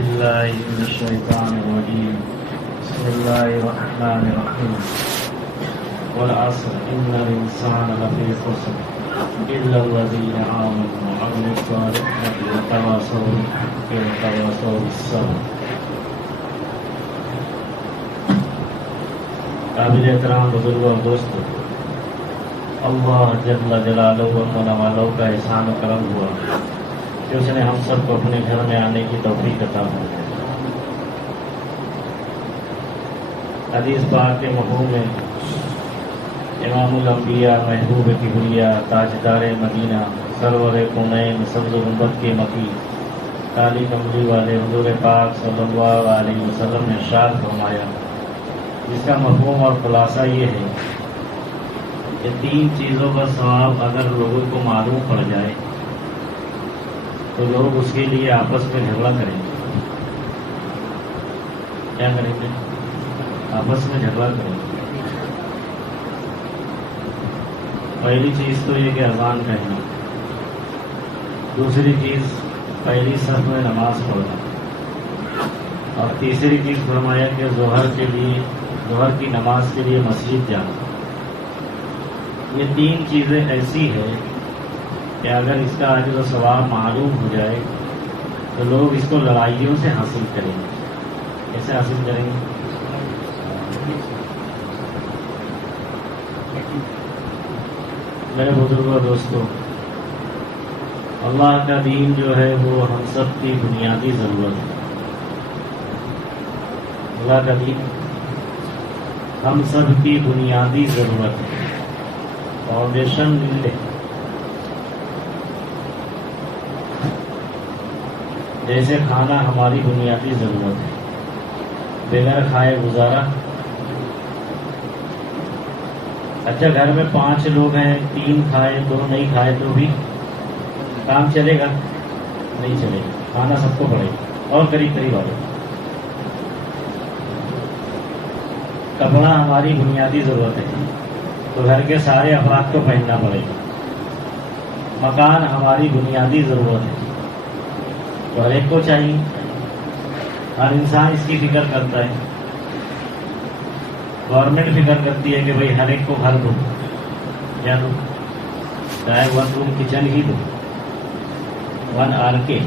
بالله من الشيطان الرجيم بسم الله الرحمن الرحيم والعصر إن الإنسان لفي خسر إلا الذين آمنوا وعملوا الصالحات وتواصوا بالحق وتواصوا بالصبر. قابل احترام بزرگ اور دوستو، اللہ جل جلالہ و منوالہ کا احسان و کرم ہوا کہ اس نے ہم سب کو اپنے گھر میں آنے کی توفیق عطا فرمائی. حدیث پاک کے مفہوم میں امام الانبیاء، محبوب کبریا، تاجدار مدینہ، سرور کونین، سبز گنبد کے مکی، کالی کملی والے حضور پاک صلی اللہ علیہ وسلم نے ارشاد فرمایا، جس کا مفہوم اور خلاصہ یہ ہے کہ تین چیزوں کا ثواب اگر لوگوں کو معلوم پڑ جائے تو لوگ اس کے لیے آپس میں جھگڑا کریں گے. کیا کریں گے؟ آپس میں جھگڑا کریں گے. پہلی چیز تو یہ کہ اذان کہنا، دوسری چیز پہلی صف میں نماز پڑھنا، اور تیسری چیز فرمایا کہ ظہر کی نماز کے لیے مسجد جانا. یہ تین چیزیں ایسی ہے کہ اگر اس کا اجر و ثواب معلوم ہو جائے تو لوگ اس کو لڑائیوں سے حاصل کریں گے. کیسے حاصل کریں گے؟ میرے بزرگوں اور دوستوں، اللہ کا دین جو ہے وہ ہم سب کی بنیادی ضرورت ہے. اللہ کا دین ہم سب کی بنیادی ضرورت ہے. فاؤنڈیشن مل ہے. جیسے کھانا ہماری بنیادی ضرورت ہے، بغیر کھائے گزارا. اچھا، گھر میں 5 لوگ ہیں، 3 کھائے 2 نہیں کھائے تو بھی کام چلے گا؟ نہیں چلے گا. کھانا سب کو پڑے گا، اور قریب والے. کپڑا ہماری بنیادی ضرورت ہے تو گھر کے سارے افراد کو پہننا پڑے گا. مکان ہماری بنیادی ضرورت ہے تو ہر ایک کو چاہیے. ہر انسان اس کی فکر کرتا ہے. گورنمنٹ فکر کرتی ہے کہ بھئی ہر ایک کو گھر دو، کیا دو؟ چاہے 1 روم کچن ہی دو، 1 RK،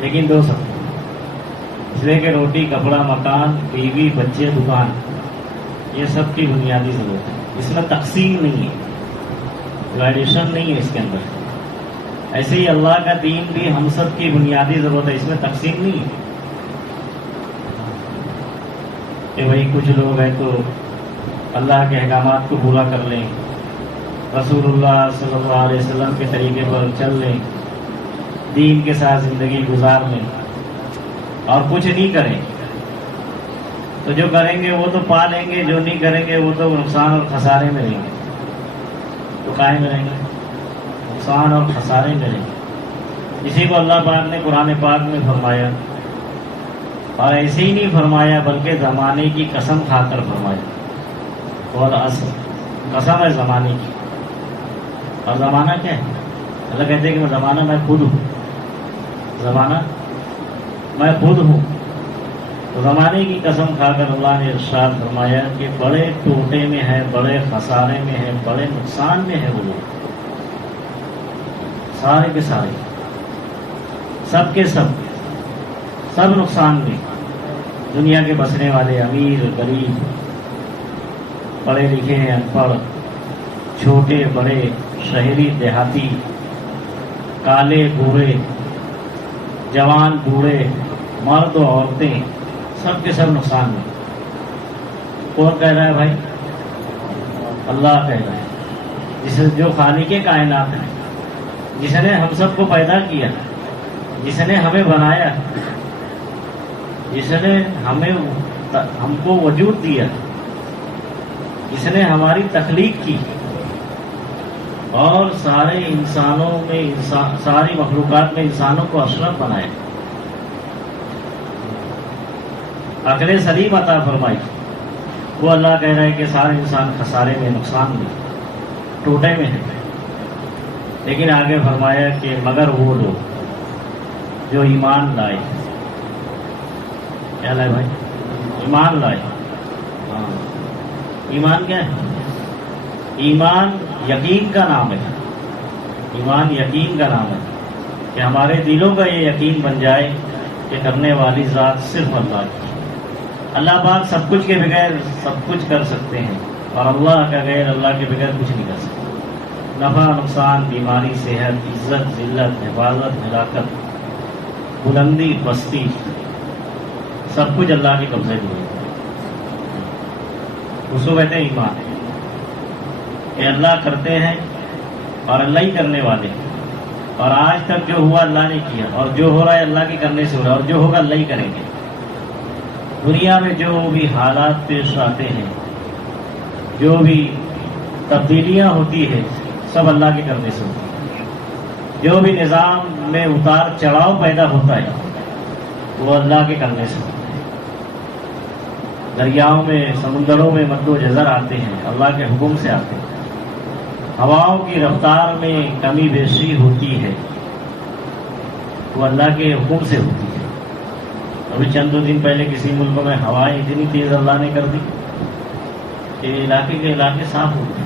لیکن دو سب. اس لیے کہ روٹی، کپڑا، مکان، بیوی، بچے، دکان، یہ سب کی بنیادی ضرورت ہے. اس میں تقسیم نہیں ہے، ڈیوائڈیشن نہیں ہے اس کے اندر. ایسے ہی اللہ کا دین بھی ہم سب کی بنیادی ضرورت ہے، اس میں تقسیم نہیں ہے کہ بھئی کچھ لوگ ہیں تو اللہ کے احکامات کو پورا کر لیں، رسول اللہ صلی اللہ علیہ وسلم کے طریقے پر چل لیں، دین کے ساتھ زندگی گزار لیں، اور کچھ نہیں کریں. تو جو کریں گے وہ تو پا لیں گے، جو نہیں کریں گے وہ تو نقصان اور خسارے میں رہیں گے. تو کائیں میں رہیں گے؟ نقصان اور خسارے میں رہیں گے. اسی کو اللہ پاک نے قرآن پاک میں فرمایا، اور ایسے ہی نہیں فرمایا بلکہ زمانے کی قسم کھا کر فرمایا. والعصر، قسم ہے زمانے کی. اور زمانہ کیا ہے؟ اللہ کہتے ہیں کہ زمانہ میں خود ہوں. زمانہ میں خود ہوں. تو زمانے کی قسم کھا کر اللہ نے ارشاد فرمایا کہ بڑے ٹوٹے میں ہے، بڑے خسارے میں ہے، بڑے نقصان میں ہے وہ لوگ. سارے کے سارے، سب کے سب نقصان میں. دنیا کے بسنے والے، امیر غریب، پڑھے لکھے ہیں ان پڑھ، چھوٹے بڑے، شہری دیہاتی، کالے گورے، جوان بوڑھے، مرد و عورتیں، سب کے سب نقصان میں. کون کہہ رہا ہے بھائی؟ اللہ کہہ رہا ہے، جو خالق کائنات ہے، جس نے ہم سب کو پیدا کیا، جس نے ہمیں بنایا، جس نے ہم کو وجود دیا، جس نے ہماری تخلیق کی، اور سارے انسانوں میں ساری مخلوقات میں انسانوں کو اشرف بنایا، عقل سلیم عطا فرمائی. وہ اللہ کہہ رہا ہے کہ سارے انسان خسارے میں، نقصان میں، ٹوٹے میں ہیں. لیکن آگے فرمایا کہ مگر وہ لوگ جو ایمان لائے، کیا لائے بھائی؟ ایمان لائے. ہاں ایمان کیا ہے؟ ایمان یقین کا نام ہے. ایمان یقین کا نام ہے کہ ہمارے دلوں کا یہ یقین بن جائے کہ کرنے والی ذات صرف اللہ کی. اللہ پاک سب کچھ کے بغیر سب کچھ کر سکتے ہیں اور اللہ کا غیر اللہ کے بغیر کچھ نہیں کر سکتے. نفع نقصان، بیماری، صحت، عزت ذلت، حفاظت ہلاکت، بلندی پستی، سب کچھ اللہ کے قبضے میں ہے. اس کو کہتے ہیں ایمان کہ اللہ کرتے ہیں اور اللہ ہی کرنے والے ہیں. اور آج تک جو ہوا اللہ نے کیا اور جو ہو رہا ہے اللہ کے کرنے سے ہو رہا ہے اور جو ہوگا اللہ ہی کریں گے. دنیا میں جو بھی حالات پیش آتے ہیں، جو بھی تبدیلیاں ہوتی ہے، سب اللہ کے کرنے سے ہوتی ہے. جو بھی نظام میں اتار چڑھاؤ پیدا ہوتا ہے وہ اللہ کے کرنے سے ہوتا ہے. دریاؤں میں، سمندروں میں مد و جزر آتے ہیں، اللہ کے حکم سے آتے ہیں. ہواؤں کی رفتار میں کمی بیشی ہوتی ہے، وہ اللہ کے حکم سے ہوتی ہے. ابھی چند دو دن پہلے کسی ملک میں ہوائیں اتنی تیز اللہ نے کر دی کہ علاقے کے علاقے صاف ہو گئے.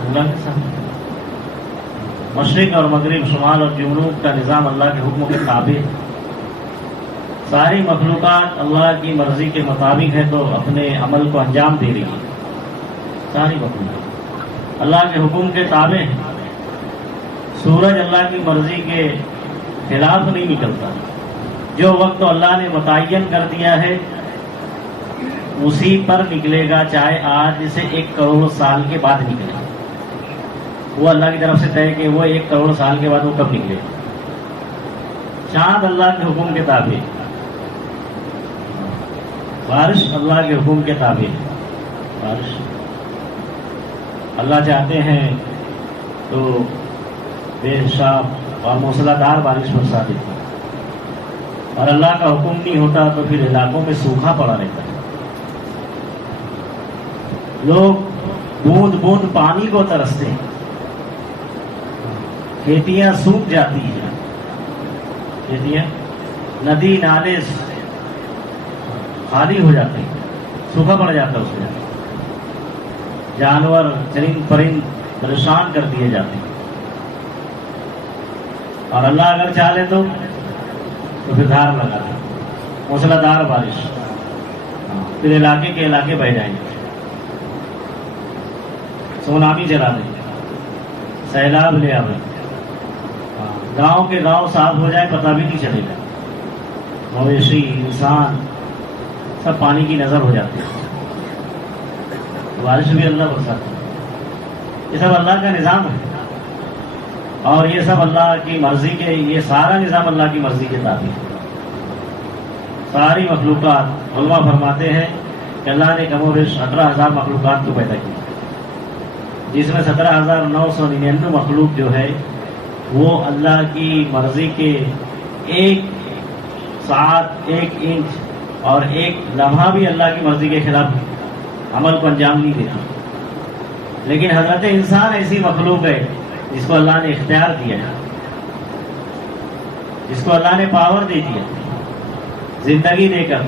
اللہ کے ساتھ مشرق اور مغرب، شمال اور جنوب کا نظام اللہ کے حکم کے تابع ہے. ساری مخلوقات اللہ کی مرضی کے مطابق ہے تو اپنے عمل کو انجام دے رہی ہے. ساری مخلوقات اللہ کے حکم کے تابع ہے. سورج اللہ کی مرضی کے خلاف نہیں نکلتا. جو وقت اللہ نے متعین کر دیا ہے اسی پر نکلے گا، چاہے آج سے 1 کروڑ سال کے بعد نکلے. وہ اللہ کی طرف سے طے کہ وہ 1 کروڑ سال کے بعد وہ کب نکلے. چاند اللہ کے حکم کے تابع، بارش اللہ کے حکم کے تابع. بارش اللہ چاہتے ہیں تو بے حساب اور موسلادھار بارش برسا دیتے ہیں، اور اللہ کا حکم نہیں ہوتا تو پھر علاقوں میں سوکھا پڑا رہتا ہے. لوگ بوند بوند پانی کو ترستے ہیں، کھیتیاں سوکھ جاتی ہیں. کھیتیاں، ندی نالے خالی ہو جاتے ہیں، سوکھا پڑ جاتا ہے. اس میں جانور چرند پرند پریشان کر دیے جاتے ہیں. اور اللہ اگر چاہے تو پھر دھار لگا دے، موسلادھار بارش، پھر علاقے کے علاقے بہ جائیں گے، سونامی چلا دیں، سیلاب لے آئے، گاؤں کے گاؤں صاف ہو جائے پتہ بھی نہیں چلے گا. مویشی، انسان سب پانی کی نظر ہو جاتے ہیں. بارش بھی اللہ برساتا ہے. یہ سب اللہ کا نظام ہے اور یہ سب اللہ کی مرضی کے، یہ سارا نظام اللہ کی مرضی کے تابع ہے. ساری مخلوقات، علماء فرماتے ہیں کہ اللہ نے کم و بیش 18,000 مخلوقات کو پیدا کیا، جس میں 17,999 مخلوق جو ہے وہ اللہ کی مرضی کے 1 ساعت، 1 انچ اور 1 لمحہ بھی اللہ کی مرضی کے خلاف عمل کو انجام نہیں دیتا. لیکن حضرت انسان ایسی مخلوق ہے جس کو اللہ نے اختیار دیا ہے، جس کو اللہ نے پاور دے دیا، زندگی دے کر،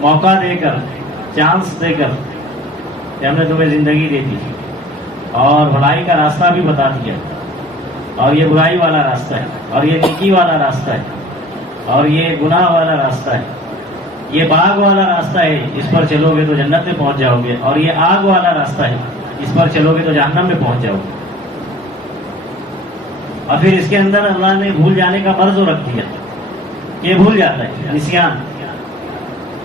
موقع دے کر، چانس دے کر کہ ہم نے تمہیں زندگی دے دی اور بھلائی کا راستہ بھی بتا دیا، اور یہ برائی والا راستہ ہے، اور یہ نیکی والا راستہ ہے، اور یہ گناہ والا راستہ ہے. یہ باغ والا راستہ ہے، اس پر چلو گے تو جنت میں پہنچ جاؤ گے، اور یہ آگ والا راستہ ہے، اس پر چلو گے تو جہنم میں پہنچ جاؤ گے. اور پھر اس کے اندر اللہ نے بھول جانے کا مرض رکھ دیا، یہ بھول جاتا ہے، نسیان.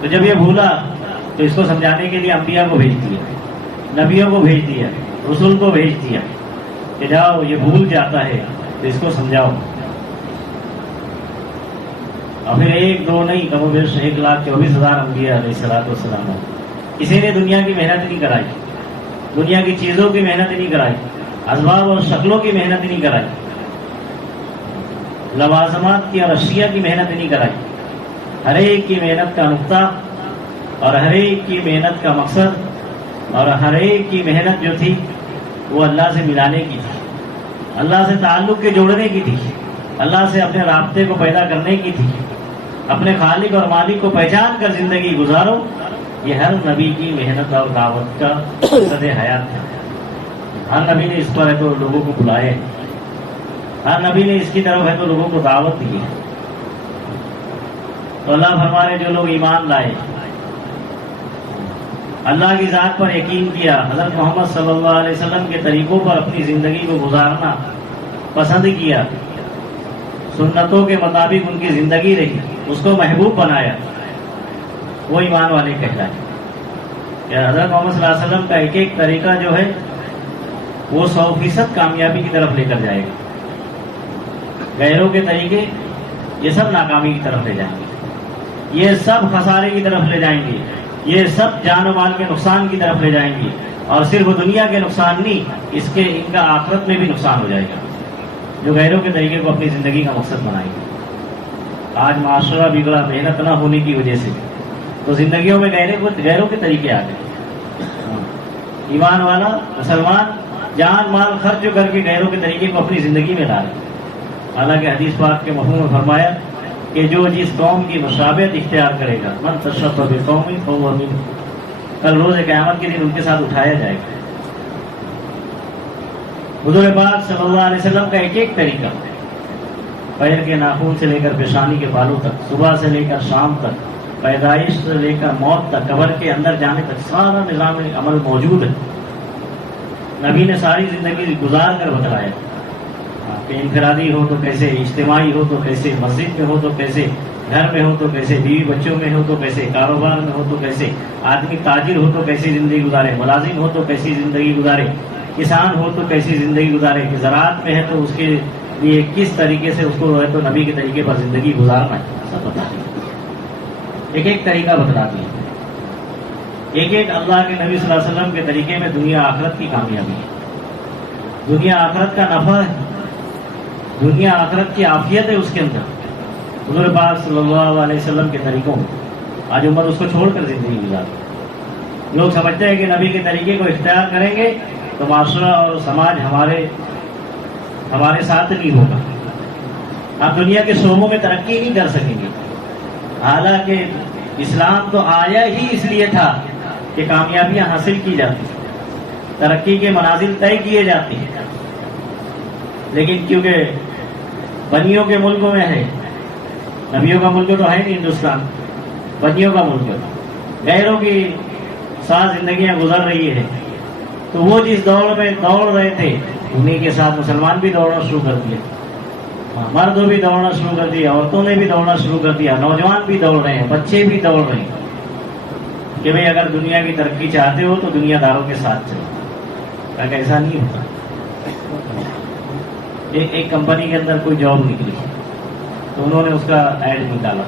تو جب یہ بھولا تو اس کو سمجھانے کے لیے انبیاء کو بھیج دیا، نبیوں کو بھیج دیا، رسول کو بھیج دیا کہ جاؤ یہ بھول جاتا ہے تو اس کو سمجھاؤ. اور پھر 1 2 نہیں، کم و بیش 1,24,000 انبیاء علیہ السلام. کسی نے دنیا کی محنت نہیں کرائی، دنیا کی چیزوں کی محنت نہیں کرائی، اسباب اور شکلوں کی محنت نہیں کرائی، لوازمات کی اور اشیاء کی محنت نہیں کرائی. ہر ایک کی محنت کا نقطہ اور ہر ایک کی محنت کا مقصد اور ہر ایک کی محنت جو تھی وہ اللہ سے ملانے کی تھی، اللہ سے تعلق کے جوڑنے کی تھی، اللہ سے اپنے رابطے کو پیدا کرنے کی تھی. اپنے خالق اور مالک کو پہچان کر زندگی گزارو، یہ ہر نبی کی محنت اور دعوت کا مقصد حیات ہے۔ ہر نبی نے اس پر ہے تو لوگوں کو بلائے، ہر نبی نے اس کی طرف ہے تو لوگوں کو دعوت دی ہے۔ تو اللہ فرما رہے جو لوگ ایمان لائے، اللہ کی ذات پر یقین کیا، حضرت محمد صلی اللہ علیہ وسلم کے طریقوں پر اپنی زندگی کو گزارنا پسند کیا، سنتوں کے مطابق ان کی زندگی رہی، اس کو محبوب بنایا، وہ ایمان والے کہلائے۔ کہ حضرت محمد صلی اللہ علیہ وسلم کا ایک ایک طریقہ جو ہے وہ 100% کامیابی کی طرف لے کر جائے گا۔ غیروں کے طریقے یہ سب ناکامی کی طرف لے جائیں گے، یہ سب خسارے کی طرف لے جائیں گے، یہ سب جان و مال کے نقصان کی طرف لے جائیں گے، اور صرف دنیا کے نقصان نہیں، ان کا آخرت میں بھی نقصان ہو جائے گا جو غیروں کے طریقے کو اپنی زندگی کا مقصد بنائیں گے۔ آج معاشرہ بگڑا محنت نہ ہونے کی وجہ سے، تو زندگیوں میں غیروں کے طریقے آ گئے۔ ایمان والا مسلمان جان مال خرچ کر کے غیروں کے طریقے کو اپنی زندگی میں ڈالے۔ حالانکہ حدیث پاک کے مفہوم میں فرمایا کہ جو جس قوم کی مشابہت اختیار کرے گا، من تشبہ بقوم فہو منہم، کل روز قیامت کے دن ان کے ساتھ اٹھایا جائے گا۔ حضور پاک صلی اللہ علیہ وسلم کا ایک ایک طریقہ، پیر کے ناخن سے لے کر پیشانی کے بالوں تک، صبح سے لے کر شام تک، پیدائش سے لے کر موت تک، قبر کے اندر جانے تک، سارا نظام عمل موجود ہے۔ نبی نے ساری زندگی گزار کر بتلایا کہ انفرادی ہو تو کیسے، اجتماعی ہو تو کیسے، مسجد میں ہو تو کیسے، گھر میں ہو تو کیسے، بیوی بچوں میں ہو تو کیسے، کاروبار میں ہو تو کیسے، آدمی تاجر ہو تو کیسی زندگی گزارے، ملازم ہو تو کیسی زندگی گزارے، کسان ہو تو کیسی زندگی گزارے، کہ زراعت میں ہے تو اس کے لیے کس طریقے سے اس کو ہے تو نبی کے طریقے پر زندگی گزارنا ہے، سب بتا دیا، ایک ایک طریقہ بتلا دیا۔ ایک ایک اللہ کے نبی صلی اللہ علیہ وسلم کے طریقے میں دنیا آخرت کی کامیابی ہے، دنیا آخرت کا نفع ہے، دنیا آخرت کی عافیت ہے اس کے اندر۔ حضور پاک صلی اللہ علیہ وسلم کے طریقوں میں آج امت اس کو چھوڑ کر زندگی گزارتی۔ لوگ سمجھتے ہیں کہ نبی کے طریقے کو اختیار کریں گے تو معاشرہ اور سماج ہمارے ساتھ نہیں ہوگا، ہم دنیا کے شعبوں میں ترقی نہیں کر سکیں گے۔ حالانکہ اسلام تو آیا ہی اس لیے تھا کہ کامیابیاں حاصل کی جاتی، ترقی کے منازل طے کیے جاتے ہیں، لیکن کیونکہ بنیوں کے ملکوں میں ہے، نبیوں کا ملک تو ہے نہیں ہندوستان، بنیوں کا ملک ہے، غیروں کی ساتھ زندگیاں گزر رہی ہے، تو وہ جس دوڑ میں دوڑ رہے تھے انہیں کے ساتھ مسلمان بھی دوڑنا شروع کر دیا، مرد بھی دوڑنا شروع کر دیا، عورتوں نے بھی دوڑنا شروع کر دیا، نوجوان بھی دوڑ رہے ہیں، بچے بھی دوڑ رہے ہیں کہ بھئی اگر دنیا کی ترقی چاہتے ہو تو دنیا داروں کے ساتھ چلو۔ تاکہ ایسا نہیں ہوتا۔ ایک کمپنی کے اندر کوئی جاب نکلی تو انہوں نے اس کا ایڈ نکالا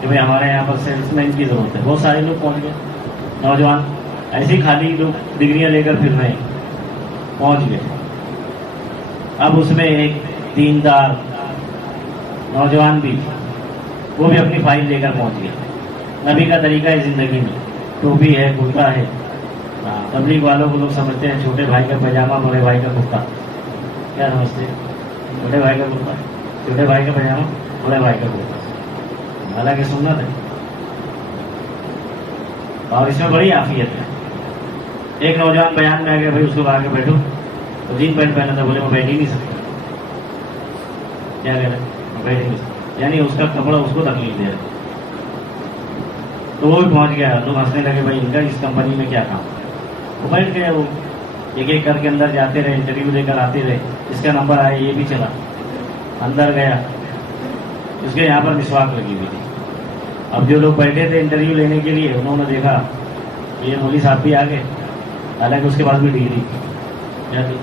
کہ بھئی ہمارے یہاں پر سیلس مین کی ضرورت ہے، بہت سارے لوگ پہنچ گئے، نوجوان ایسی خالی لوگ ڈگریاں لے کر پھر رہے ہیں، پہنچ گئے۔ اب اس میں ایک دیندار نوجوان بھی، وہ بھی اپنی فائل لے کر پہنچ گیا۔ نبی کا طریقہ ہے زندگی میں، ٹوپی ہے، کرتا ہے۔ تبلیغ والوں کو لوگ سمجھتے ہیں چھوٹے بھائی کا پائجامہ، بڑے بھائی کا کرتا، کیا سمجھتے ہیں؟ چھوٹے بھائی کا کرتا، چھوٹے بھائی کا پائجامہ، بڑے بھائی کا کرتا، حالانکہ سنت ہے اور اس میں بڑی عافیت ہے۔ ایک نوجوان بیان میں آ گیا، بھائی اس کو آگے بیٹھو، تو جین پینٹ پہنا تھا، بولے میں بیٹھ ہی نہیں سکتا، کیا کہہ رہے ہیں بیٹھ ہی نہیں سکتا، یعنی اس کا کپڑا اس کو تکلیف دے رہا۔ تو وہ بھی پہنچ گیا، لوگ ہنسنے لگے، بھائی ان کا اس کمپنی میں کیا کام؟ وہ بیٹھ گئے، وہ ایک ایک کر کے اندر جاتے رہے، انٹرویو لے کر آتے رہے، اس کا نمبر آیا، یہ بھی چلا، اندر گیا، اس کے یہاں پر مسواک لگی ہوئی تھی۔ اب جو لوگ بیٹھے تھے انٹرویو لینے کے لیے، انہوں نے دیکھا یہ مولوی صاحب بھی آ گئے، حالانکہ اس کے پاس بھی ڈگری تھی، کیا تھی؟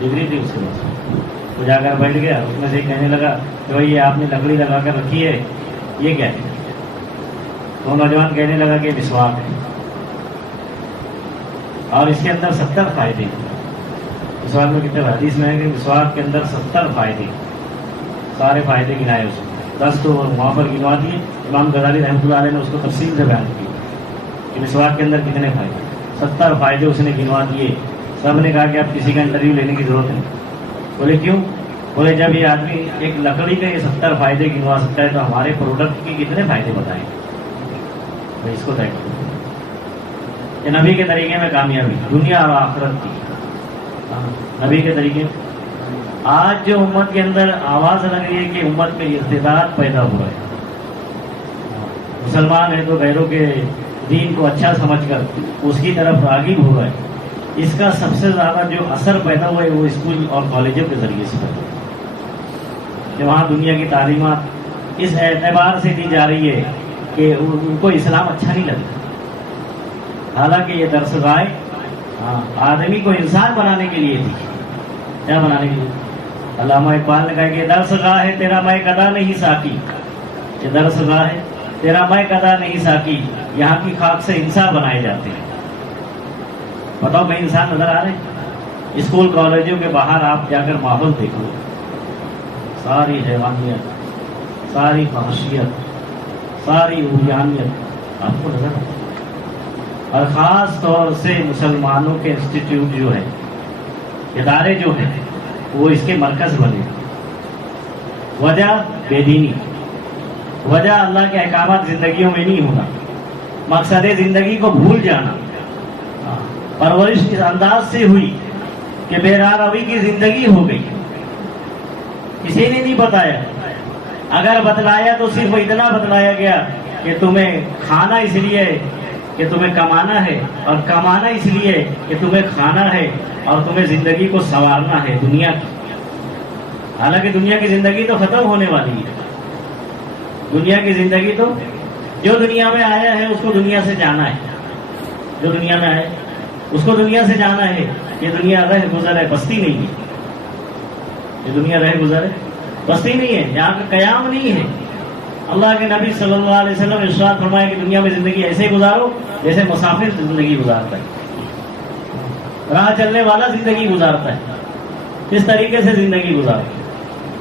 ڈگری تھی اس کے پاس۔ وہ جا کر بیٹھ گیا، اس میں سے کہنے لگا کہ بھائی یہ آپ نے لکڑی لگا کر رکھی ہے، یہ کیا ہے؟ تو نوجوان کہنے لگا کہ مسواک ہے، اور اس کے اندر 70 فائدے ہیں۔ مسواک میں کتنے؟ حدیث میں ہے کہ مسواک کے اندر 70 فائدے، سارے فائدے گنائے اس نے، 10 تو وہاں پر گنوا دیے۔ امام غزالی رحمۃ اللہ علیہ نے اس کو تفصیل سے بیان کی کہ مسواک کے اندر کتنے فائدے، 70 فائدے اس نے گنوا دیے۔ سب نے کہا کہ اب کسی کا انٹرویو لینے کی ضرورت نہیں۔ بولے کیوں؟ بولے جب یہ آدمی ایک لکڑی کے 70 فائدے گنوا سکتا ہے تو ہمارے پروڈکٹ کے کتنے فائدے بتائیں؟ تو اس کو طے کرو کہ نبی کے طریقے میں کامیابی دنیا اور آخرت کی. نبی کے طریقے. آج جو امت کے اندر آواز لگ رہی ہے کہ امت میں ارتداد پیدا ہوا ہے، مسلمان ہے تو غیروں کے دین کو اچھا سمجھ کر اس کی طرف راغب ہو رہا ہے، اس کا سب سے زیادہ جو اثر پیدا ہوا ہے وہ اسکول اور کالجوں کے ذریعے سے پیدا ہوا ہے کہ وہاں دنیا کی تعلیمات اس اعتبار سے دی جا رہی ہے کہ ان کو اسلام اچھا نہیں لگتا، حالانکہ یہ درسگاہیں آدمی کو انسان بنانے کے لیے تھی. کیا بنانے کے لیے؟ علامہ اقبال نے کہا کہ درسگاہ ہے تیرا میں قدا نہیں ساکی، یہ درسگاہ ہے تیرا میں قدا نہیں ساکی، یہاں کی خاک سے انسان بنائے جاتے ہیں. بتاؤ کہیں انسان نظر آ رہے ہیں؟ اسکول کالجوں کے باہر آپ جا کر ماحول دیکھو، ساری حیوانیت، ساری فحشیت، ساری عریانیت آپ کو نظر آتی ہے. اور خاص طور سے مسلمانوں کے انسٹیٹیوٹ جو ہے، ادارے جو ہیں، وہ اس کے مرکز بنے. وجہ بے دینی، وجہ اللہ کے احکامات زندگیوں میں نہیں ہونا، مقصد زندگی کو بھول جانا. پرورش اس انداز سے ہوئی کہ بے راہ روی کی زندگی ہو گئی. کسی نے نہیں بتایا، اگر بتلایا تو صرف اتنا بتلایا گیا کہ تمہیں کھانا اس لیے کہ تمہیں کمانا ہے، اور کمانا اس لیے کہ تمہیں کھانا ہے، اور تمہیں زندگی کو سنوارنا ہے دنیا کی. حالانکہ دنیا کی زندگی تو ختم ہونے والی ہے. دنیا کی زندگی تو جو دنیا میں آیا ہے اس کو دنیا سے جانا ہے. جو دنیا میں آیا اس کو دنیا سے جانا ہے. یہ دنیا رہ گزر ہے، بستی نہیں ہے. یہ دنیا رہ گزر ہے، بستی نہیں ہے، یہاں کا قیام نہیں ہے. اللہ کے نبی صلی اللہ علیہ وسلم نے ارشاد فرمایا کہ دنیا میں زندگی ایسے گزارو جیسے مسافر زندگی گزارتا ہے، راہ چلنے والا زندگی گزارتا ہے. اس طریقے سے زندگی گزارتا ہے.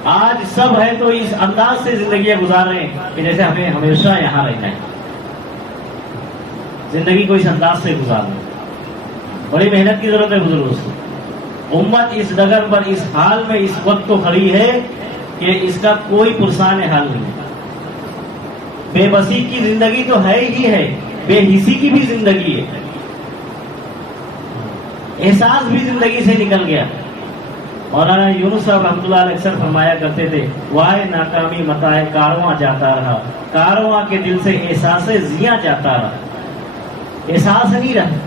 آج سب ہے تو اس انداز سے زندگیاں گزار رہے ہیں کہ جیسے ہمیں ہمیشہ یہاں رہنا ہے. زندگی کو اس انداز سے گزارنا ہے. بڑی محنت کی ضرورت ہے بزرگوں سے. امت اس ڈگر پر اس حال میں اس وقت تو کھڑی ہے کہ اس کا کوئی پرسان حال نہیں. بے بسی کی زندگی تو ہے ہی ہے، بے حسی کی بھی زندگی ہے. احساس بھی زندگی سے نکل گیا. مولانا یونس صاحب رحمۃ اللہ علیہ اکثر فرمایا کرتے تھے، وائے ناکامی متائے کارواں جاتا رہا، کارواں کے دل سے احساس زیاں جاتا رہا. احساس نہیں رہا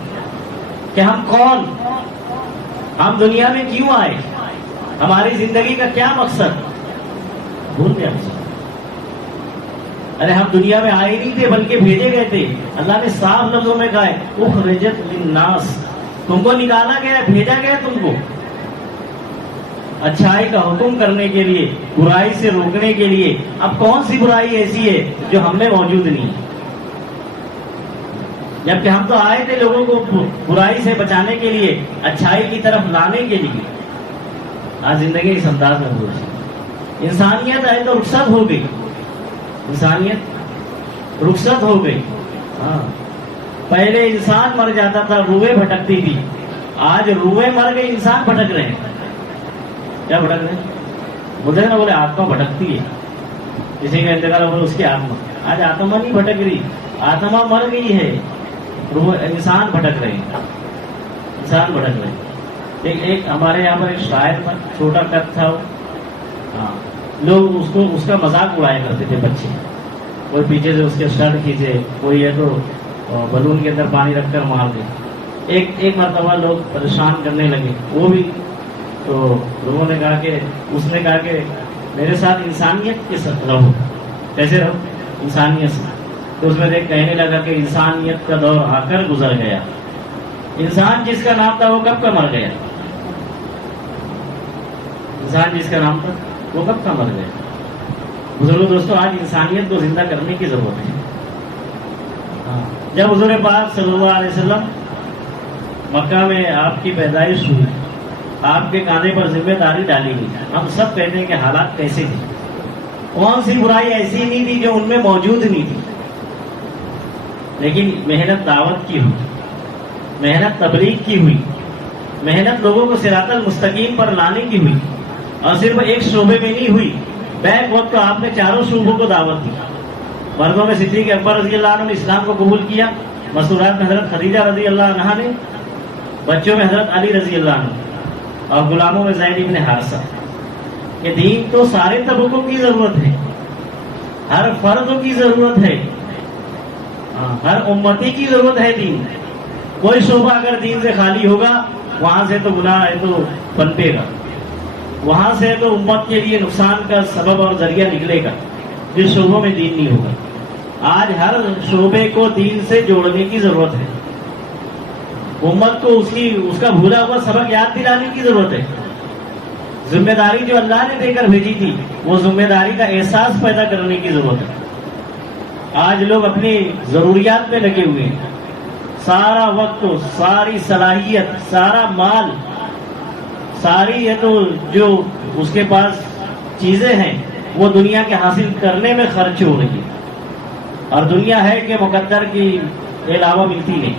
کہ ہم کون، ہم دنیا میں کیوں آئے، ہماری زندگی کا کیا مقصد. بھول گیا. ارے ہم دنیا میں آئے نہیں تھے بلکہ بھیجے گئے تھے. اللہ نے صاف لفظوں میں کہا ہے اخرجت للناس، تم کو نکالا گیا، بھیجا گیا تم کو اچھائی کا حکم کرنے کے لیے، برائی سے روکنے کے لیے. اب کون سی برائی ایسی ہے جو ہم میں موجود نہیں ہے؟ جبکہ ہم تو آئے تھے لوگوں کو برائی سے بچانے کے لیے، اچھائی کی طرف لانے کے لیے. آج زندگی اس انداز میں ہو رہی ہے. انسانیت ہے تو رخصت ہو گئی، انسانیت رخصت ہو گئی. پہلے انسان مر جاتا تھا، روحیں بھٹکتی تھی. آج روحیں مر گئی، انسان بھٹک رہے ہیں. کیا بھٹک رہے ہیں؟ بولتے ہیں نا، بولے آتما بھٹکتی ہے. کسی کا انتقال ہو اس کی آتما. آج آتما نہیں بھٹک رہی، آتما مر گئی ہے. روح انسان بھٹک رہے ہیں، انسان بھٹک رہے ہیں. ایک ہمارے یہاں پر ایک شاعر تھا، چھوٹا قد تھا. لوگ اس کا مذاق اڑایا کرتے تھے بچے. کوئی پیچھے سے اس کے شرٹ کھینچے، کوئی ہے تو بلون کے اندر پانی رکھ کر مار دے. ایک مرتبہ لوگ پریشان کرنے لگے، وہ بھی تو لوگوں نے کہا کہ اس نے کہا کہ میرے ساتھ انسانیت کے ساتھ رہو. کیسے رہو؟ انسانیت سے. تو اس میں ایک کہنے لگا کہ انسانیت کا دور آ کر گزر گیا. انسان جس کا نام تھا وہ کب کا مر گیا. انسان جس کا نام تھا وہ کب کا مر گیا. بزرگوں دوستوں، آج انسانیت کو زندہ کرنے کی ضرورت ہے. جب حضور پاک صلی اللہ علیہ وسلم مکہ میں آپ کی پیدائش ہوئی، آپ کے کاندھے پر ذمہ داری ڈالی گئی. ہم سب کہتے ہیں کہ حالات کیسے تھے. کون سی برائی ایسی نہیں تھی جو ان میں موجود نہیں تھی. لیکن محنت دعوت کی ہوئی، محنت تبلیغ کی ہوئی، محنت لوگوں کو صراط المستقیم پر لانے کی ہوئی. اور صرف ایک شعبے میں نہیں ہوئی، بیک وقت تو آپ نے چاروں شعبوں کو دعوت دی۔ مردوں میں صدیق اکبر رضی اللہ عنہ نے اسلام کو قبول کیا، مستورات میں حضرت خدیجہ رضی اللہ عنہا نے، بچوں میں حضرت علی رضی اللہ عنہ، اور غلاموں میں زید بن حارثہ۔ یہ دین تو سارے طبقوں کی ضرورت ہے، ہر فرد کی ضرورت ہے، ہر امتی کی ضرورت ہے دین۔ کوئی شعبہ اگر دین سے خالی ہوگا، وہاں سے تو گناہ ہے تو پنپے گا، وہاں سے تو امت کے لیے نقصان کا سبب اور ذریعہ نکلے گا، جس شعبوں میں دین نہیں ہوگا۔ آج ہر شعبے کو دین سے جوڑنے کی ضرورت ہے، امت کو اس کا بھولا ہوا سبق یاد دلانے کی ضرورت ہے۔ ذمہ داری جو اللہ نے دے کر بھیجی تھی، وہ ذمہ داری کا احساس پیدا کرنے کی ضرورت ہے۔ آج لوگ اپنی ضروریات میں لگے ہوئے ہیں، سارا وقت، ساری صلاحیت، سارا مال، ساری یہ تو جو اس کے پاس چیزیں ہیں وہ دنیا کے حاصل کرنے میں خرچ ہو رہی ہے، اور دنیا ہے کہ مقدر کی علاوہ ملتی نہیں۔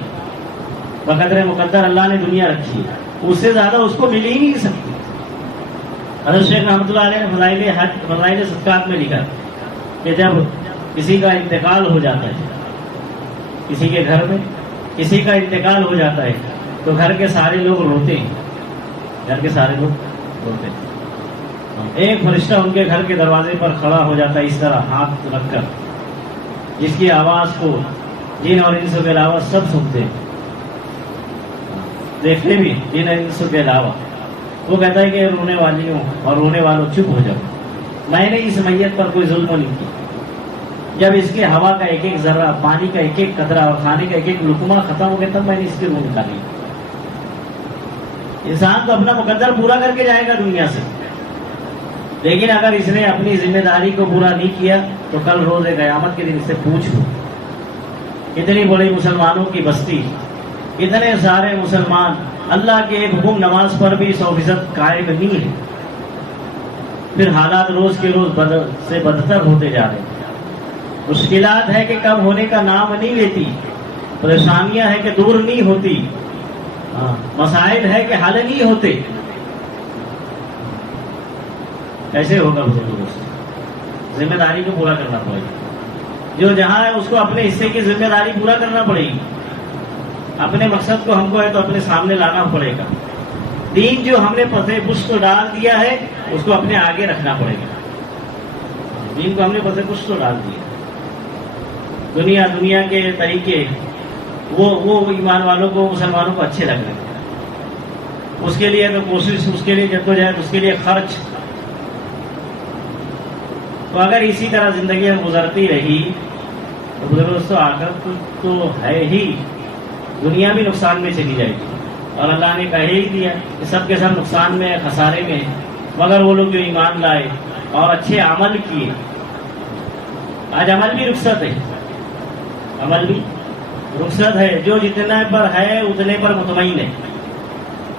بقدر مقدر اللہ نے دنیا رکھی ہے، اس سے زیادہ اس کو مل ہی نہیں سکتی۔ حضرت شیخ رحمۃ اللہ علیہ نے فضائل صدقات میں لکھا کہ جب کسی کا انتقال ہو جاتا ہے، کسی کے گھر میں کسی کا انتقال ہو جاتا ہے، تو گھر کے سارے لوگ روتے ہیں، گھر کے سارے لوگ روتے ہیں۔ ایک فرشتہ ان کے گھر کے دروازے پر کھڑا ہو جاتا ہے، اس طرح ہاتھ رکھ کر، جس کی آواز کو جن اور انس کے علاوہ سب سنتے ہیں، دیکھتے بھی جن اور انس کے علاوہ۔ وہ کہتا ہے کہ رونے والی ہوں اور رونے والوں چپ ہو جاؤ، میں نے اس میت پر کوئی ظلم نہیں کیا۔ جب اس کے ہوا کا ایک ایک ذرہ، پانی کا ایک ایک قطرہ اور کھانے کا ایک ایک لقمہ ختم ہو گیا، تب میں نے اس کی روح نکالی۔ انسان تو اپنا مقدر پورا کر کے جائے گا دنیا سے، لیکن اگر اس نے اپنی ذمہ داری کو پورا نہیں کیا تو کل روز قیامت کے دن اس سے پوچھ لو۔ اتنی بڑی مسلمانوں کی بستی، اتنے سارے مسلمان، اللہ کے ایک حکم نماز پر بھی 100% قائم نہیں ہے، پھر حالات روز کے روز سے بدتر ہوتے جا رہے ہیں۔ مشکلات ہے کہ کم ہونے کا نام نہیں لیتی، پریشانیاں ہے کہ دور نہیں ہوتی، مسائل ہے کہ حل نہیں ہوتے۔ کیسے ہوگا بزرگوں؟ ذمہ داری کو پورا کرنا پڑے گا، جو جہاں ہے اس کو اپنے حصے کی ذمہ داری پورا کرنا پڑے گی۔ اپنے مقصد کو ہم کو ہے تو اپنے سامنے لانا پڑے گا۔ دین جو ہم نے پسے پشت کو ڈال دیا ہے، اس کو اپنے آگے رکھنا پڑے گا۔ دین کو ہم نے پسے پشت کو ڈال دیا، دنیا کے طریقے وہ ایمان والوں کو، مسلمانوں کو اچھے لگ رہے ہیں، اس کے لیے تو کوشش، اس کے لیے جدوجہد، اس کے لیے خرچ۔ تو اگر اسی طرح زندگیاں گزرتی رہی تو دوستو آخرت تو ہے ہی، دنیا بھی نقصان میں چلی جائے گی، اور اللہ نے کہہ ہی دیا کہ سب کے سب نقصان میں، خسارے میں ہیں، مگر وہ لوگ جو ایمان لائے اور اچھے عمل کیے۔ آج عمل بھی رخصت ہے، عمل بھی رخصت ہے، جو جتنے پر ہے اتنے پر مطمئن ہے،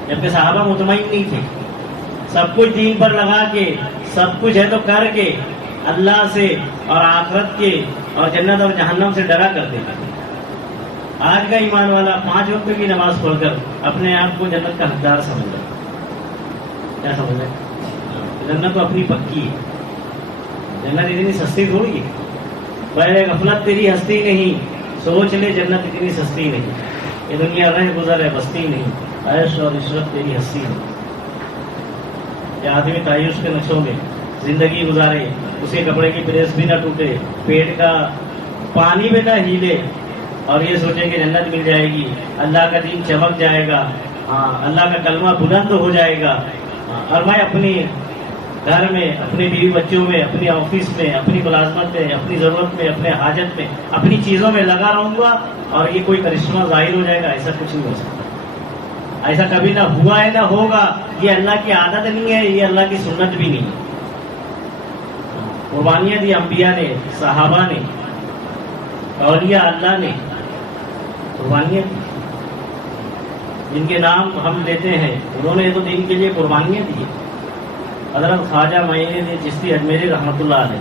جبکہ صحابہ مطمئن نہیں تھے، سب کچھ دین پر لگا کے، سب کچھ ہے تو کر کے اللہ سے اور آخرت کے اور جنت اور جہنم سے ڈرا کرتے تھے۔ آج کا ایمان والا 5 وقت کی نماز پڑھ کر اپنے آپ کو جنت کا حقدار سمجھ رہا ہے۔ کیا سمجھ رہے ہیں؟ جنت تو اپنی پکی ہے، جنت اتنی سستی تھوڑی ہے۔ پہلے غفلت تیری ہستی نہیں، سوچ لے جنت اتنی سستی نہیں، یہ دنیا رہ گزر ہے بستی نہیں، عیش اور عشرت تیری ہستی نہیں۔ یہ آدمی تعیش کے نقشوں میں زندگی گزارے، اس کے کپڑے کی پریس بھی نہ ٹوٹے، پیٹ کا پانی بھی نہ ہیلے، اور یہ سوچیں کہ جنت مل جائے گی، اللہ کا دین چمک جائے گا، اللہ کا کلمہ بلند ہو جائے گا، اور میں اپنی گھر میں، اپنے بیوی بچوں میں، اپنی آفس میں، اپنی ملازمت میں، اپنی ضرورت میں، اپنے حاجت میں، اپنی چیزوں میں لگا رہوں گا، اور یہ کوئی کرشمہ ظاہر ہو جائے گا۔ ایسا کچھ نہیں ہو سکتا، ایسا کبھی نہ ہوا ہے نہ ہوگا۔ یہ اللہ کی عادت نہیں ہے، یہ اللہ کی سنت بھی نہیں ہے۔ قربانیاں دی انبیاء نے، صحابہ نے، اولیاء اللہ نے قربانیاں دی، جن کے نام ہم لیتے ہیں، انہوں نے تو دین کے لیے قربانیاں دی۔ حضرت خواجہ معین چشتی اجمیری رحمۃ اللہ علیہ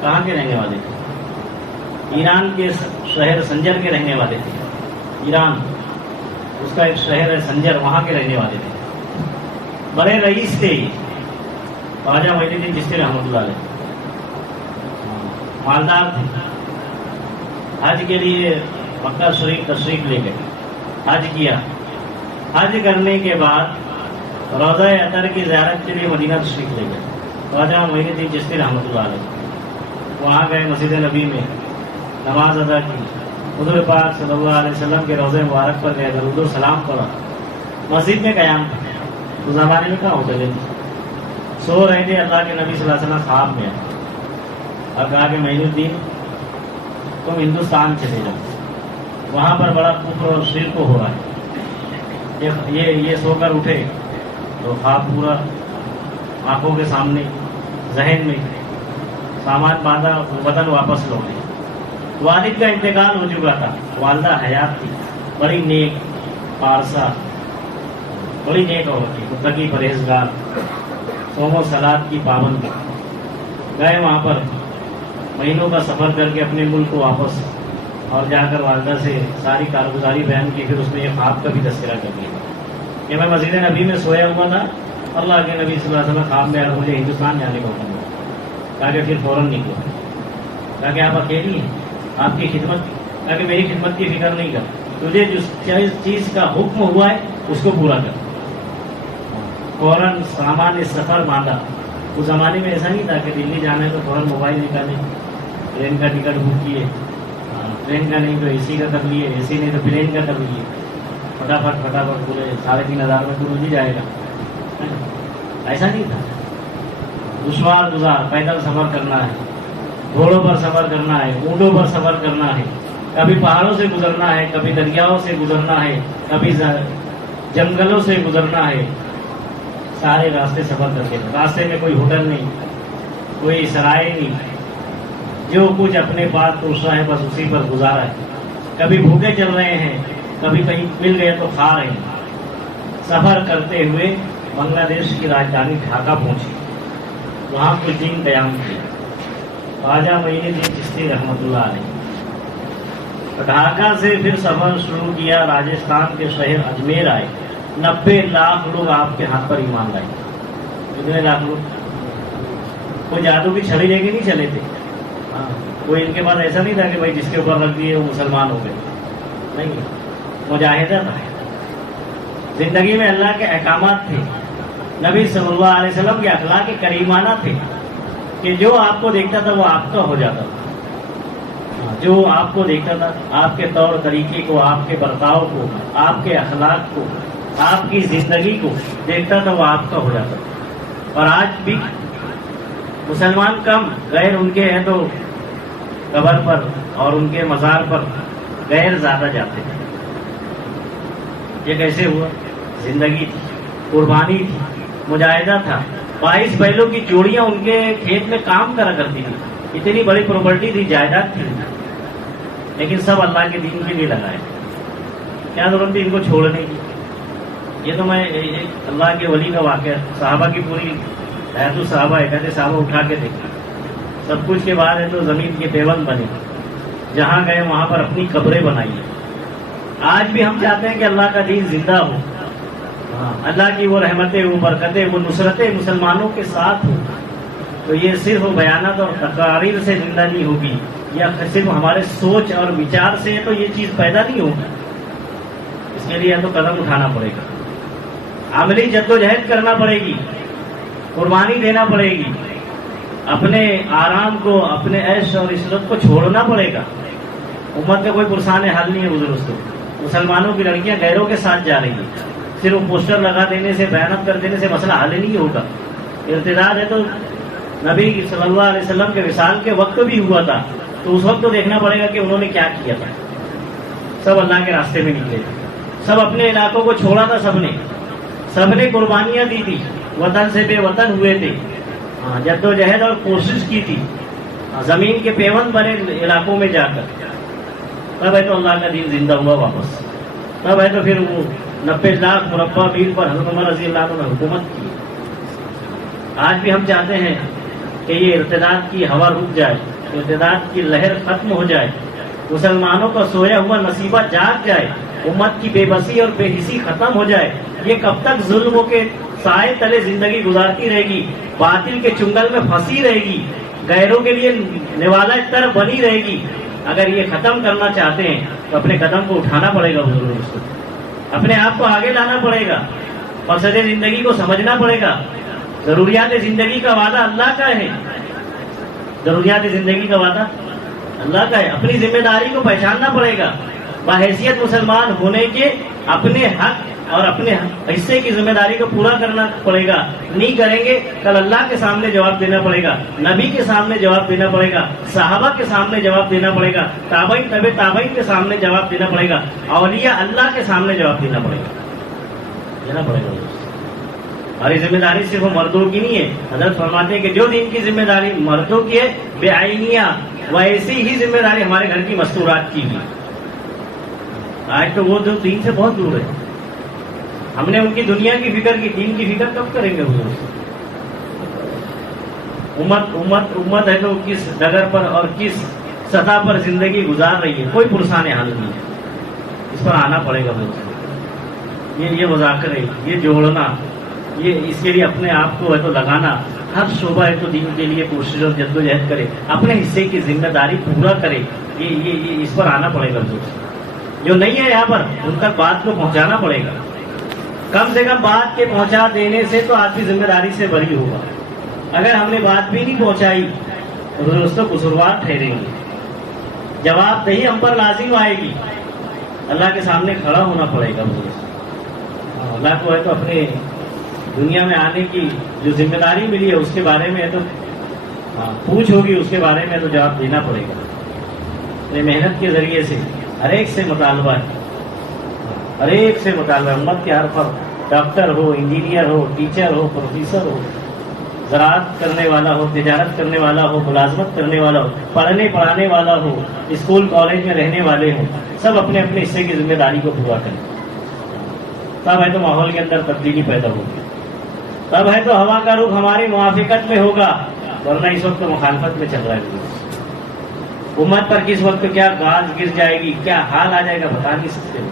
کہاں کے رہنے والے تھے؟ ایران کے شہر سنجر کے رہنے والے تھے۔ ایران اس کا ایک شہر ہے سنجر، وہاں کے رہنے والے تھے، بڑے رئیس تھے، خواجہ معین الدین چشتی رحمۃ اللہ علیہ مالدار تھے، حج کے لیے مکہ شریف تشریف لے گئے، حج کیا، حج کرنے کے بعد روضہ اطہر کی زیارت کے لیے مدینہ تشریف لے گئے خواجہ معین الدین چشتی رحمۃ اللہ علیہ۔ وہاں گئے، مسجد نبی میں نماز ادا کی، حضور پاک صلی اللہ علیہ وسلم کے روضہ مبارک پر گئے، درود و سلام پڑھا، مسجد میں قیام تھا۔ اس زمانے میں کہاں ہوٹلیں تھے، سو رہے تھے، اللہ کے نبی صلی اللہ علیہ وسلم خواب میں آئے اور کہا کہ معین الدین تم ہندوستان چلے جاؤ، وہاں پر بڑا کفر اور شرک ہو رہا ہے۔ یہ سو کر اٹھے تو خواب پورا آنکھوں کے سامنے، ذہن میں، سامان باندھا، وطن واپس لوٹے۔ والد کا انتقال ہو چکا تھا، والدہ حیات تھی، بڑی نیک پارسا، بڑی نیک عورت تھی، متقی پرہیزگار، صوم و صلات کی پابند۔ گئے وہاں پر، مہینوں کا سفر کر کے اپنے ملک کو واپس، اور جا کر والدہ سے ساری کارگزاری بیان کی۔ پھر اس نے یہ خواب کا بھی تذکرہ کر دیا کہ میں مسجد نبی میں سویا ہوا تھا، اللہ کے نبی صلی اللہ علیہ وسلم خواب میں آیا، مجھے ہندوستان جانے کا حکم ہوا۔ کہا کہ پھر فوراً نکلو۔ کہا کہ آپ اکیلی ہیں، آپ کی خدمت، کہا کہ میری خدمت کی فکر نہیں کر، تجھے جس چیز کا حکم ہوا ہے اس کو پورا کر۔ فوراً سامان سفر باندھا۔ اس زمانے میں ایسا نہیں تھا کہ دلی جانا ہے تو فوراً موبائل نکالیں، ٹرین کا ٹکٹ بک کیے، ٹرین کا نہیں تو اے سی کا کر لیے، اے سی نہیں تو پلین کا کر لیے، فٹافٹ پورے 3,500 میں تو مل ہی جائے گا۔ ایسا نہیں تھا، دشوار گزار پیدل سفر کرنا ہے، گھوڑوں پر سفر کرنا ہے، اونٹوں پر سفر کرنا ہے، کبھی پہاڑوں سے گزرنا ہے، کبھی دریاؤں سے گزرنا ہے، کبھی جنگلوں سے گزرنا ہے، سارے راستے سفر کرتے ہیں۔ راستے میں کوئی ہوٹل نہیں، کوئی سرائے نہیں، جو کچھ اپنے پاس پوچھا ہے بس اسی پر گزارا ہے۔ کبھی بھوکے چل رہے ہیں، کبھی کہیں مل گئے تو کھا رہے ہیں۔ سفر کرتے ہوئے بنگلہ دیش کی راجدھانی ڈھاکہ پہنچی، وہاں کچھ دن قیام کیا خواجہ معین الدین چشتی رحمۃ اللہ علیہ۔ ڈھاکہ سے پھر سفر شروع کیا، راجستھان کے شہر اجمیر آئے، 90 لاکھ لوگ آپ کے ہاتھ پر ایمان لائے۔ کتنے لاکھ لوگ؟ کوئی جادو کی چھڑی لے کے نہیں چلے تھے، کوئی ان کے پاس ایسا نہیں تھا کہ بھائی جس کے اوپر رکھ دیے وہ مسلمان ہو گئے، نہیں، مجاہدہ تھا۔ زندگی میں اللہ کے احکامات تھے، نبی صلی اللہ علیہ وسلم کے اخلاق کریمانہ تھے کہ جو آپ کو دیکھتا تھا وہ آپ کا ہو جاتا تھا، جو آپ کو دیکھتا تھا، آپ کے طور طریقے کو، آپ کے برتاؤ کو، آپ کے اخلاق کو، آپ کی زندگی کو دیکھتا تھا، وہ آپ کا ہو جاتا تھا۔ اور آج بھی مسلمان کم، غیر ان کے ہیں تو قبر پر اور ان کے مزار پر غیر زیادہ جاتے ہیں۔ یہ کیسے ہوا؟ زندگی تھی، قربانی تھی، مجاہدہ تھا، 22 بیلوں کی جوڑیاں ان کے کھیت میں کام کرا کرتی تھی، اتنی بڑی پراپرٹی تھی، جائیداد تھی، لیکن سب اللہ کے دین کے لیے لگائے۔ کیا ضرورت تھی ان کو چھوڑنے کی؟ یہ تو میں اللہ کے ولی کا واقعہ، صحابہ کی پوری حیات الصحابہ ہے، کہتے صحابہ اٹھا کے دیکھا، سب کچھ کے بعد ہے تو زمین کے پیوند بنے، جہاں گئے وہاں پر اپنی قبریں بنائی۔ آج بھی ہم چاہتے ہیں کہ اللہ کا دین زندہ ہو، اللہ کی وہ رحمتیں، وہ برکتیں، وہ نصرتیں مسلمانوں کے ساتھ ہوں، تو یہ صرف بیانات اور تقاریر سے زندہ نہیں ہوگی، یا صرف ہمارے سوچ اور وچار سے تو یہ چیز پیدا نہیں ہوگی۔ اس کے لیے تو قدم اٹھانا پڑے گا، عملی جدوجہد کرنا پڑے گی، قربانی دینا پڑے گی، اپنے آرام کو، اپنے عیش اور عشرت کو چھوڑنا پڑے گا۔ امت کا کوئی پرسان حل نہیں ہے بزرگ، مسلمانوں کی لڑکیاں غیروں کے ساتھ جا رہی ہیں، صرف پوسٹر لگا دینے سے، بیانات کر دینے سے مسئلہ حل نہیں ہوگا۔ ارتداد ہے تو نبی صلی اللہ علیہ وسلم کے وصال کے وقت بھی ہوا تھا، تو اس وقت تو دیکھنا پڑے گا کہ انہوں نے کیا کیا تھا۔ سب اللہ کے راستے میں نکلے تھے، سب اپنے علاقوں کو چھوڑا تھا، سب نے قربانیاں دی تھی، وطن سے بے وطن ہوئے تھے، جدوجہد اور کوشش کی تھی، زمین کے پیوند بنے علاقوں میں جا کر، تب ہے تو اللہ کا دین زندہ ہوا واپس، تب ہے تو پھر وہ 90 لاکھ مربع میل پر حضرت عمر رضی اللہ عنہ نے حکومت کی۔ آج بھی ہم چاہتے ہیں کہ یہ ارتداد کی ہوا رک جائے، ارتداد کی لہر ختم ہو جائے، مسلمانوں کا سویا ہوا نصیبہ جاگ جائے، امت کی بے بسی اور بے حسی ختم ہو جائے۔ یہ کب تک ظلموں کے سائے تلے زندگی گزارتی رہے گی، باطل کے چنگل میں پھنسی رہے گی، غیروں کے لیے نوالا تر بنی رہے گی۔ اگر یہ ختم کرنا چاہتے ہیں تو اپنے قدم کو اٹھانا پڑے گا، بزرگوں، اپنے آپ کو آگے لانا پڑے گا، مقصد زندگی کو سمجھنا پڑے گا۔ ضروریات زندگی کا وعدہ اللہ کا ہے، ضروریات زندگی کا وعدہ اللہ کا ہے۔ اپنی ذمہ داری کو پہچاننا پڑے گا، بحیثیت مسلمان ہونے کے اپنے حق اور اپنے حصے کی ذمہ داری کو پورا کرنا پڑے گا۔ نہیں کریں گے کل اللہ کے سامنے جواب دینا پڑے گا، نبی کے سامنے جواب دینا پڑے گا، صحابہ کے سامنے جواب دینا پڑے گا، تابعین تبع تابعین کے سامنے جواب دینا پڑے گا، اولیاء اللہ کے سامنے جواب دینا پڑے گا۔ اور یہ ذمہ داری صرف مردوں کی نہیں ہے۔ حضرت فرماتے ہیں کہ جو دین کی ذمہ داری مردوں کی ہے بے آئینیاں، ویسی ہی ذمہ داری ہمارے گھر کی مستورات کی بھی۔ آج تو وہ جو دین سے بہت دور ہے، ہم نے ان کی دنیا کی فکر کی، دین کی فکر کب کریں گے؟ امت ہے تو کس ڈگر پر اور کس سطح پر زندگی گزار رہی ہے، کوئی پرسان حال نہیں ہے، اس پر آنا پڑے گا۔ یہ مذاکرے، یہ جوڑنا، یہ اس کے لیے اپنے آپ کو ہے تو لگانا، ہر شعبہ ہے تو دین کے لیے کوشش اور جدوجہد کرے، اپنے حصے کی ذمہ داری پورا کرے، یہ اس پر آنا پڑے گا۔ جو نہیں ہے یہاں پر ان تک بات کو پہنچانا پڑے گا، کم سے کم بات کے پہنچا دینے سے تو آدمی ذمہ داری سے بری ہوگا۔ اگر ہم نے بات بھی نہیں پہنچائی تو دوستوں قصوروار ٹھہریں گے، جواب دہی ہم پر لازم آئے گی، اللہ کے سامنے کھڑا ہونا پڑے گا۔ اللہ کو ہے تو اپنے دنیا میں آنے کی جو ذمہ داری ملی ہے اس کے بارے میں تو پوچھ ہوگی، اس کے بارے میں تو جواب دینا پڑے گا۔ اپنے محنت کے ذریعے سے ہر ایک سے مطالبہ ہے، ہر ایک سے مطالبہ ہے، امت کے ہر فرد، ڈاکٹر ہو، انجینئر ہو، ٹیچر ہو، پروفیسر ہو، زراعت کرنے والا ہو، تجارت کرنے والا ہو، ملازمت کرنے والا ہو، پڑھنے پڑھانے والا ہو، اسکول کالج میں رہنے والے ہوں، سب اپنے اپنے حصے کی ذمہ داری کو پورا کریں۔ تب ہے تو ماحول کے اندر تبدیلی پیدا ہوگی، تب ہے تو ہوا کا رخ ہماری موافقت میں ہوگا، ورنہ اس وقت تو مخالفت میں چل رہا ہے۔ امت پر کس وقت کیا گاز گر جائے گی، کیا حال آ جائے گا بتا نہیں سکتے۔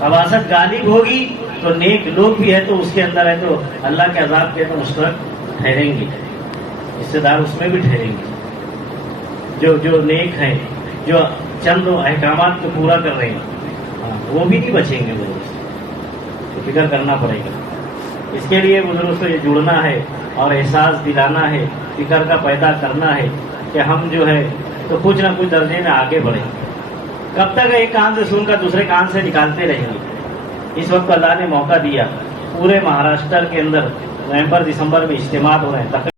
خباثت غالب ہوگی تو نیک لوگ بھی ہے تو اس کے اندر ہے تو اللہ کے عذاب کے تو مشترک ٹھہریں گے، حصے دار اس میں بھی ٹھہریں گے۔ جو نیک ہیں، جو چند احکامات کو پورا کر رہے ہیں، وہ بھی نہیں بچیں گے۔ تو فکر کرنا پڑے گا، اس کے لیے بزرگوں سے یہ جڑنا ہے اور احساس دلانا ہے، فکر کا پیدا کرنا ہے کہ ہم جو ہے تو کچھ نہ کچھ درجے میں آگے بڑھیں۔ کب تک ایک کان سے سن کر دوسرے کان سے نکالتے رہیں گے؟ اس وقت اللہ نے موقع دیا، پورے مہاراشٹر کے اندر نومبر دسمبر میں اجتماع ہو رہے ہیں۔